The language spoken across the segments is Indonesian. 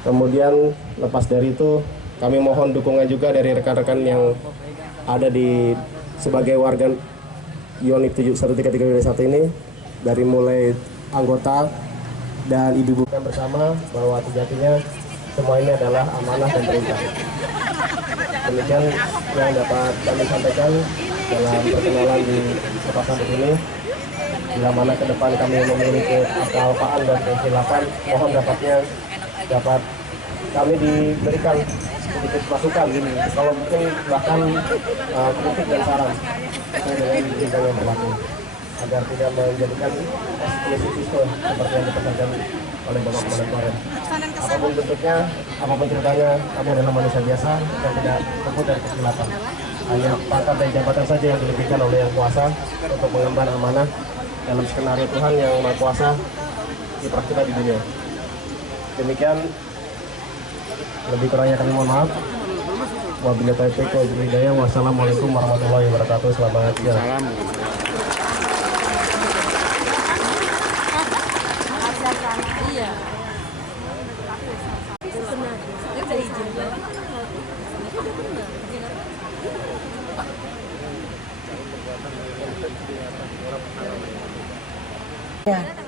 Kemudian lepas dari itu kami mohon dukungan juga dari rekan-rekan yang ada di sebagai warga unit 11331 ini, dari mulai anggota dan ibu-ibu bersama bahwa sejatinya semua ini adalah amanah dan perintah. Demikian yang dapat kami sampaikan dalam perkenalan di kesempatan ini. Bila mana ke depan kami memiliki kealpaan dan kesilapan, mohon dapat kami diberikan sedikit masukan, kalau mungkin bahkan kritik dan saran sesuai dengan bidang yang berlaku, agar tidak menjadikan eksplisit seperti yang dipesankan oleh Bapak Komandan Korem. Apapun bentuknya, apapun ceritanya, kami adalah manusia biasa dan tidak luput dari kesilapan. Hanya pangkat dan jabatan saja yang dilebihkan oleh Yang Kuasa untuk mengemban amanah dalam skenario Tuhan yang Maha Kuasa kiprah kita di dunia. Demikian, lebih kurangnya kami mohon maaf. Wabillahi taufiq wal hidayah. Wassalamualaikum warahmatullahi wabarakatuh. Selamat siang.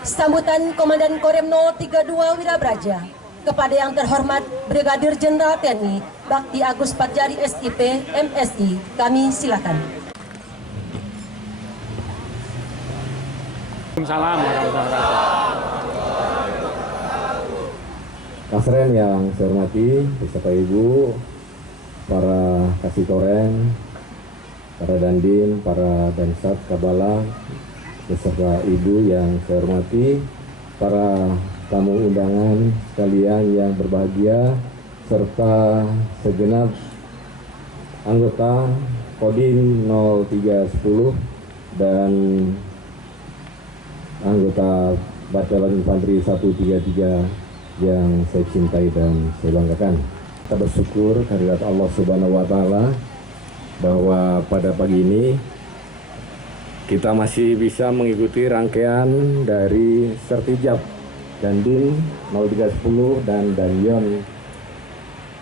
Sambutan Komandan Korem 032 Wirabraja kepada yang terhormat Brigadir Jenderal TNI Bakti Agus Patjari SIP MSI, kami silakan. Salam warahmatullahi wabarakatuh. Kasren yang saya hormati beserta Ibu, para Kasih Korem, para Dandim, para Dansat Kabala, beserta Ibu yang saya hormati, para tamu undangan sekalian yang berbahagia, serta segenap anggota Kodim 0310 dan anggota Batalan Infanteri 133 yang saya cintai dan saya banggakan. Kita bersyukur kehadirat Allah Subhanahu wa Ta'ala bahwa pada pagi ini kita masih bisa mengikuti rangkaian dari Sertijab Dandim 0310 dan Danyon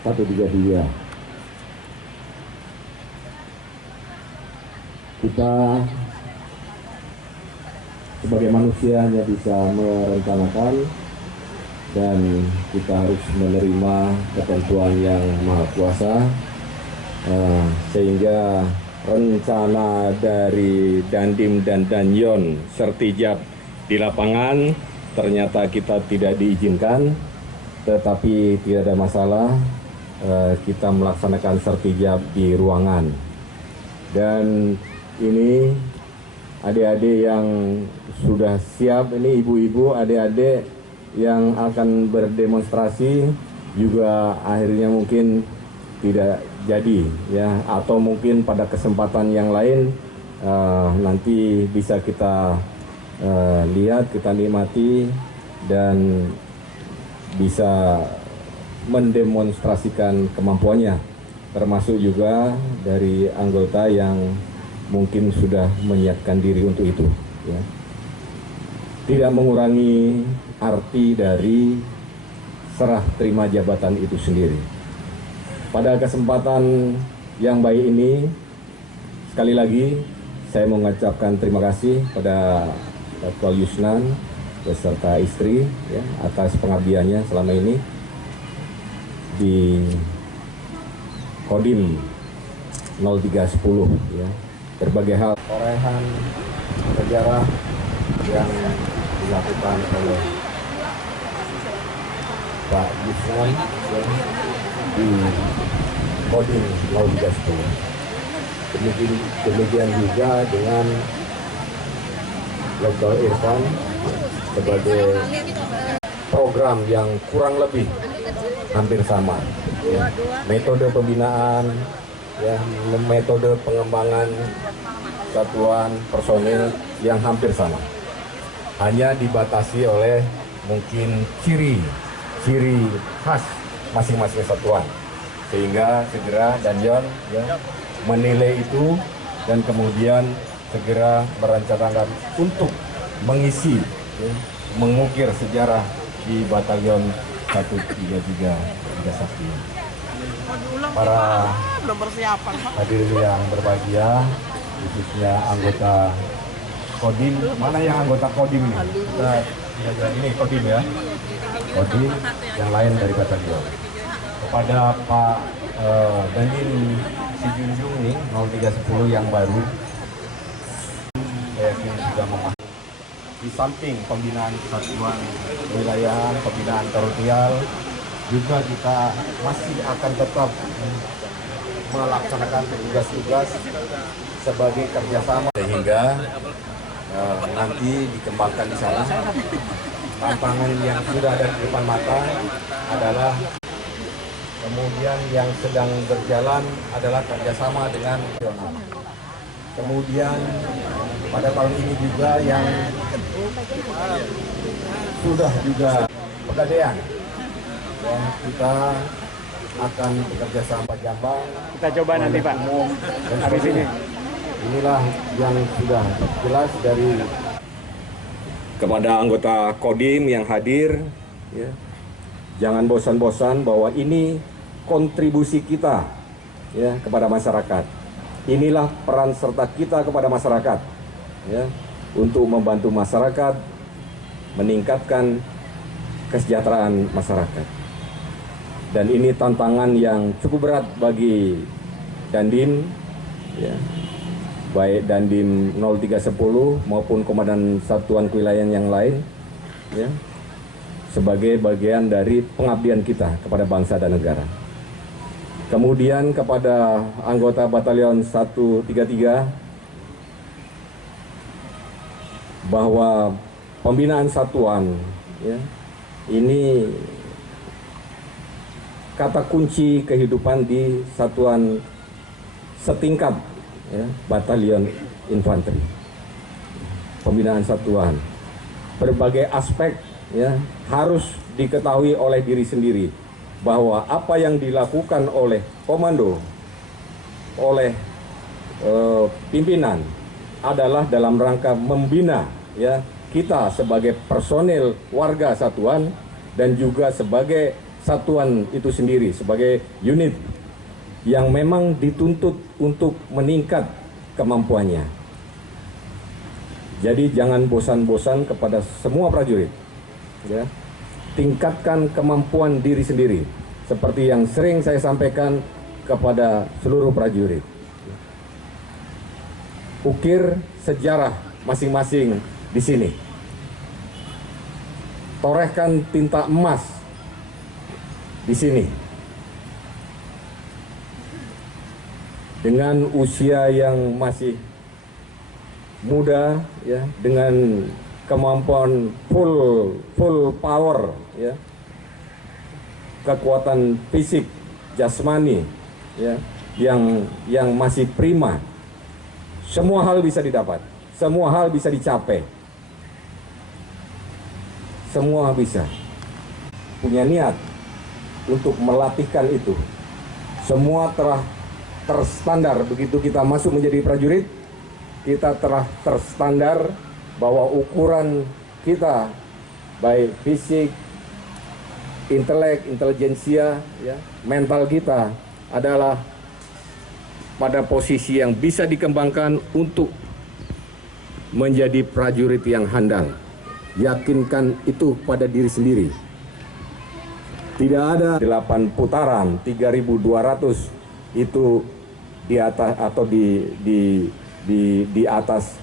133. Kita sebagai manusia hanya bisa merencanakan dan kita harus menerima ketentuan yang Maha Kuasa, sehingga rencana dari Dandim dan Danyon Sertijab di lapangan ternyata kita tidak diizinkan, tetapi tidak ada masalah, kita melaksanakan Sertijab di ruangan. Dan ini adik-adik yang sudah siap, ini ibu-ibu, adik-adik yang akan berdemonstrasi juga akhirnya mungkin tidak jadi, ya, atau mungkin pada kesempatan yang lain nanti bisa kita lihat, kita nikmati dan bisa mendemonstrasikan kemampuannya, termasuk juga dari anggota yang mungkin sudah menyiapkan diri untuk itu, ya. Tidak mengurangi arti dari serah terima jabatan itu sendiri. Pada kesempatan yang baik ini, sekali lagi saya mengucapkan terima kasih pada Ketua Yusnan beserta istri, ya, atas pengabdiannya selama ini di Kodim 0310, ya. Berbagai hal torehan sejarah yang dilakukan oleh Pak Yusnan, ya, di Kodim 0310. Demikian juga dengan Dr. Irfan sebagai program yang kurang lebih hampir sama, ya. Metode pembinaan, ya, metode pengembangan satuan personil yang hampir sama, hanya dibatasi oleh mungkin ciri khas masing-masing satuan, sehingga segera Danyon, ya, menilai itu dan kemudian segera merencanakan untuk mengisi, ya, mengukir sejarah di Batalion 133 para hadirin yang berbahagia, khususnya anggota Kodim. Mana yang anggota Kodim ini? Ini Kodim ya, Kodim yang lain dari batalion. Kepada Pak Dandim Sijunjung nih 0310 yang baru, saya yakin sudah memahami. Di samping pembinaan kesatuan wilayah, pembinaan teritorial, juga kita masih akan tetap melaksanakan tugas-tugas sebagai kerjasama sehingga nanti dikembangkan di sana. Tantangan yang sudah ada di depan mata adalah, kemudian yang sedang berjalan adalah kerjasama dengan nasional. Kemudian pada tahun ini juga yang sudah juga Pegadaian. Dan kita akan bekerja sama Jambang. Kita coba nanti Pak. Habis ini. Inilah yang sudah jelas dari kepada anggota Kodim yang hadir. Ya. Jangan bosan-bosan bahwa ini kontribusi kita ya kepada masyarakat. Inilah peran serta kita kepada masyarakat ya untuk membantu masyarakat meningkatkan kesejahteraan masyarakat. Dan ini tantangan yang cukup berat bagi Dandim, ya, baik Dandim 0310 maupun Komandan Satuan Kewilayahan yang lain, ya, sebagai bagian dari pengabdian kita kepada bangsa dan negara. Kemudian kepada anggota Batalion 133, bahwa pembinaan satuan, ya, ini kata kunci kehidupan di satuan setingkat ya, batalion infanteri. Pembinaan satuan berbagai aspek ya harus diketahui oleh diri sendiri bahwa apa yang dilakukan oleh komando, oleh pimpinan adalah dalam rangka membina ya kita sebagai personil warga satuan dan juga sebagai satuan itu sendiri sebagai unit yang memang dituntut untuk meningkat kemampuannya. Jadi jangan bosan-bosan kepada semua prajurit, ya. Tingkatkan kemampuan diri sendiri seperti yang sering saya sampaikan kepada seluruh prajurit. Ukir sejarah masing-masing di sini. Torehkan tinta emas di sini. Dengan usia yang masih muda ya, dengan kemampuan full power ya. Kekuatan fisik, jasmani ya, yang masih prima. Semua hal bisa didapat, semua hal bisa dicapai. Semua bisa. Punya niat untuk melatihkan itu. Semua telah terstandar begitu kita masuk menjadi prajurit, kita telah terstandar bahwa ukuran kita baik fisik, intelek, intelijensia, ya, mental kita adalah pada posisi yang bisa dikembangkan untuk menjadi prajurit yang handal. Yakinkan itu pada diri sendiri. Tidak ada 8 putaran 3.200 itu di atas atau di atas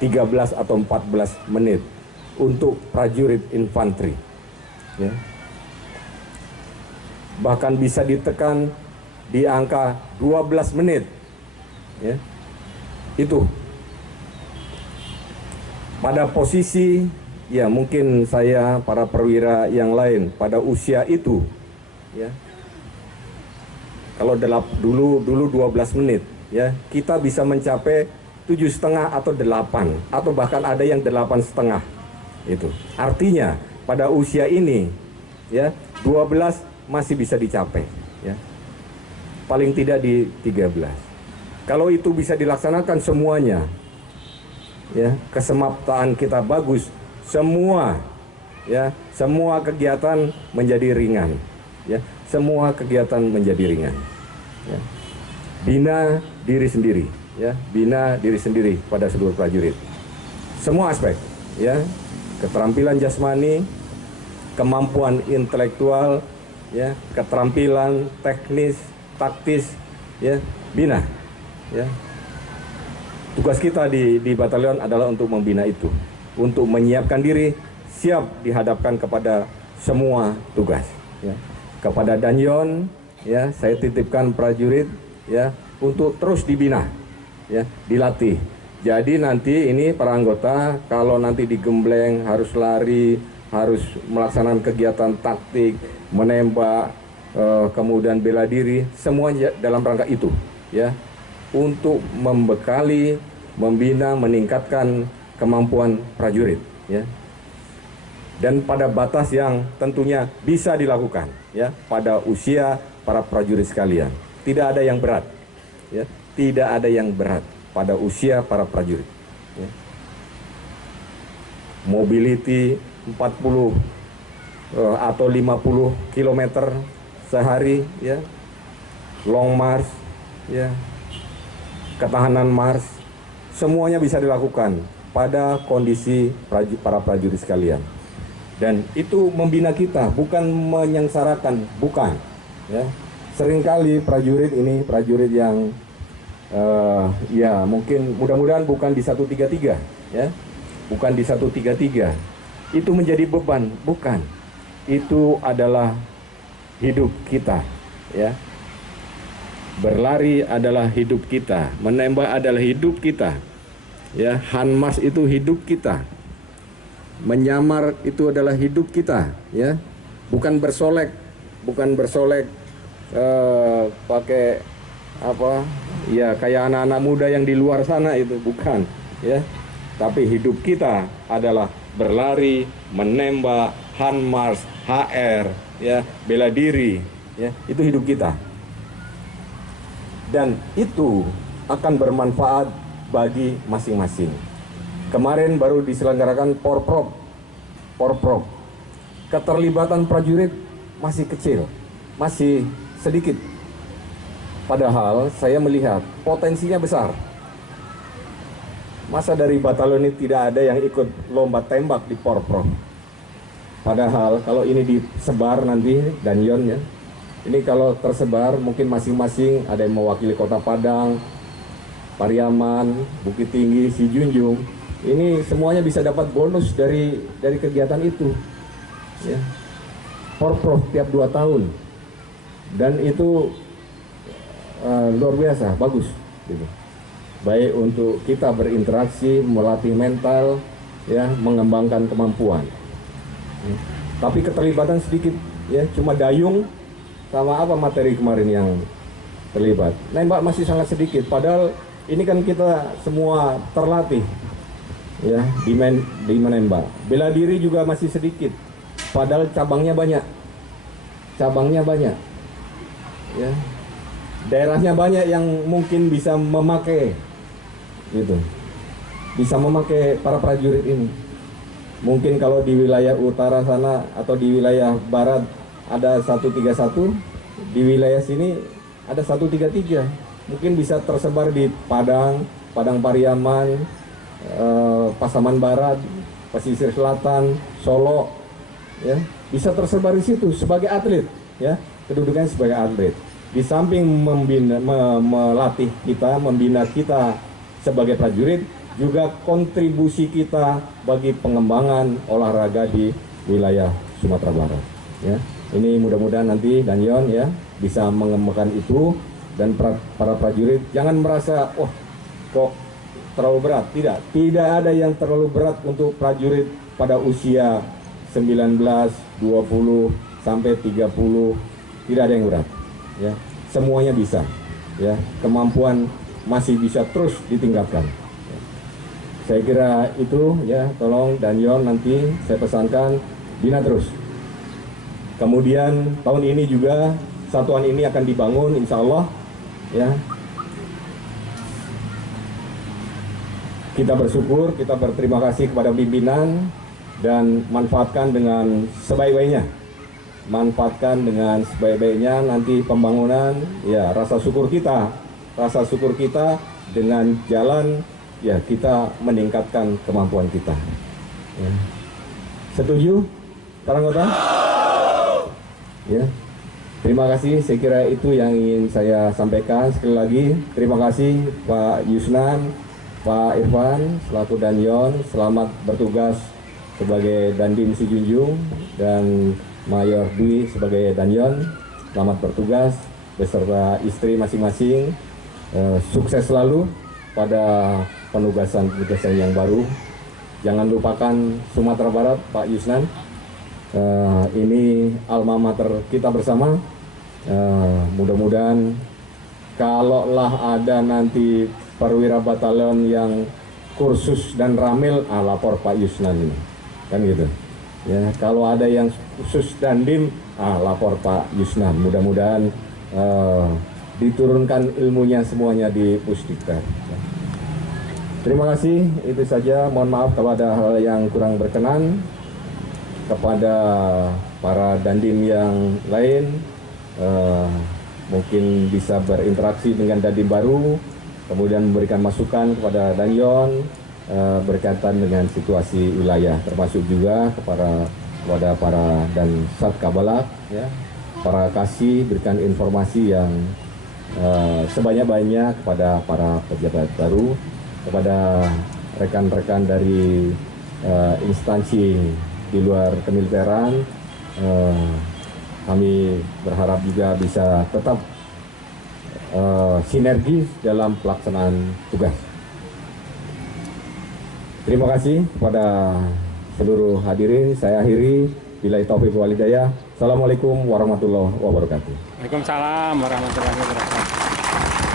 13 atau 14 menit untuk prajurit infanteri. Ya. Bahkan bisa ditekan di angka 12 menit. Ya. Itu pada posisi ya mungkin saya para perwira yang lain pada usia itu ya. Kalau dulu 12 menit ya, kita bisa mencapai 7,5 atau 8 atau bahkan ada yang 8,5 itu. Artinya pada usia ini ya 12 masih bisa dicapai ya. Paling tidak di 13. Kalau itu bisa dilaksanakan semuanya ya, kesemaptaan kita bagus, semua ya, semua kegiatan menjadi ringan, ya, semua kegiatan menjadi ringan. Ya. Bina diri sendiri, ya, bina diri sendiri pada seluruh prajurit. Semua aspek, ya, keterampilan jasmani, kemampuan intelektual, ya, keterampilan teknis, taktis, ya, bina, ya. Tugas kita di batalion adalah untuk membina itu, untuk menyiapkan diri siap dihadapkan kepada semua tugas, ya. Kepada Danyon, ya, saya titipkan prajurit, ya, untuk terus dibina, ya, dilatih. Jadi nanti ini para anggota kalau nanti digembleng harus lari, harus melaksanakan kegiatan taktik, menembak, kemudian bela diri, semuanya dalam rangka itu, ya, untuk membekali, membina, meningkatkan kemampuan prajurit, ya. Dan pada batas yang tentunya bisa dilakukan, ya, pada usia para prajurit sekalian. Tidak ada yang berat, ya, tidak ada yang berat pada usia para prajurit, ya. Mobility 40 atau 50 km sehari, ya, long march, ya, ketahanan march, semuanya bisa dilakukan pada kondisi para prajurit sekalian. Dan itu membina kita, bukan menyengsarakan, bukan, ya. Seringkali prajurit ini prajurit yang ya mungkin mudah-mudahan bukan di 133, ya, bukan di 133 itu menjadi beban, bukan. Itu adalah hidup kita, ya. Berlari adalah hidup kita, menembak adalah hidup kita, ya. Hanmas itu hidup kita, menyamar itu adalah hidup kita, ya. Bukan bersolek pakai apa, ya, kayak anak-anak muda yang di luar sana itu, bukan, ya. Tapi hidup kita adalah berlari, menembak, hanmas, HR, ya, bela diri, ya, itu hidup kita. Dan itu akan bermanfaat bagi masing-masing. Kemarin baru diselenggarakan Porprov. Keterlibatan prajurit masih kecil, masih sedikit. Padahal saya melihat potensinya besar. Masa dari batalion ini tidak ada yang ikut lomba tembak di Porprov? Padahal kalau ini disebar nanti, Danyon, ya, ini kalau tersebar mungkin masing-masing ada yang mewakili Kota Padang, Pariaman, Bukit Tinggi, Sijunjung. Ini semuanya bisa dapat bonus dari kegiatan itu, ya. Porprov tiap 2 tahun, dan itu luar biasa, bagus, gitu. Baik untuk kita berinteraksi, melatih mental, ya, mengembangkan kemampuan. Tapi keterlibatan sedikit, ya, cuma dayung sama apa materi kemarin yang terlibat. Nembak masih sangat sedikit, padahal ini kan kita semua terlatih, ya, di menembak. Bela diri juga masih sedikit, padahal cabangnya banyak, ya. Daerahnya banyak yang mungkin bisa memakai, gitu, bisa memakai para prajurit ini. Mungkin kalau di wilayah utara sana atau di wilayah barat ada 131, di wilayah sini ada 133. Mungkin bisa tersebar di Padang Pariaman, Pasaman Barat, Pesisir Selatan, Solo, ya, bisa tersebar di situ sebagai atlet, ya, kedudukannya sebagai atlet. Di samping melatih kita, membina kita sebagai prajurit, juga kontribusi kita bagi pengembangan olahraga di wilayah Sumatera Barat, ya. Ini mudah-mudahan nanti Danyon, ya, bisa mengembangkan itu, dan para prajurit jangan merasa, oh, kok terlalu berat. Tidak ada yang terlalu berat untuk prajurit pada usia 19, 20 sampai 30, tidak ada yang berat, ya. Semuanya bisa, ya. Kemampuan masih bisa terus ditingkatkan. Saya kira itu, ya, tolong Danyon nanti saya pesankan bina terus. Kemudian tahun ini juga satuan ini akan dibangun, insya Allah, ya. Kita bersyukur, kita berterima kasih kepada pimpinan dan manfaatkan dengan sebaik-baiknya. Manfaatkan dengan sebaik-baiknya nanti pembangunan, ya rasa syukur kita dengan jalan, ya kita meningkatkan kemampuan kita. Ya. Setuju para anggota? Ya. Terima kasih, saya kira itu yang ingin saya sampaikan. Sekali lagi, terima kasih Pak Yusnan, Pak Irfan, selaku Danyon, selamat bertugas sebagai Dandim Sijunjung, dan Mayor Dwi sebagai Danyon, selamat bertugas beserta istri masing-masing. Sukses selalu pada penugasan-penugasan yang baru. Jangan lupakan Sumatera Barat, Pak Yusnan. Ini alma mater kita bersama. Mudah-mudahan kalaulah ada nanti perwira batalion yang kursus dan ramil, lapor Pak Yusnan ini, kan gitu. Ya, kalau ada yang khusus dandim, lapor Pak Yusnan. Mudah-mudahan diturunkan ilmunya semuanya di Pusdikter. Terima kasih, itu saja. Mohon maaf kalau ada hal yang kurang berkenan. Kepada para dandim yang lain, mungkin bisa berinteraksi dengan dandim baru, kemudian memberikan masukan kepada Danyon berkaitan dengan situasi wilayah, termasuk juga kepada para dan Sat Kabalak, ya, para kasih berikan informasi yang sebanyak-banyak kepada para pejabat baru, kepada rekan-rekan dari instansi di luar kemiliteran. Kami berharap juga bisa tetap sinergis dalam pelaksanaan tugas. Terima kasih kepada seluruh hadirin. Saya akhiri. Billahi taufiq wal hidayah. Assalamualaikum warahmatullahi wabarakatuh. Waalaikumsalam warahmatullahi wabarakatuh.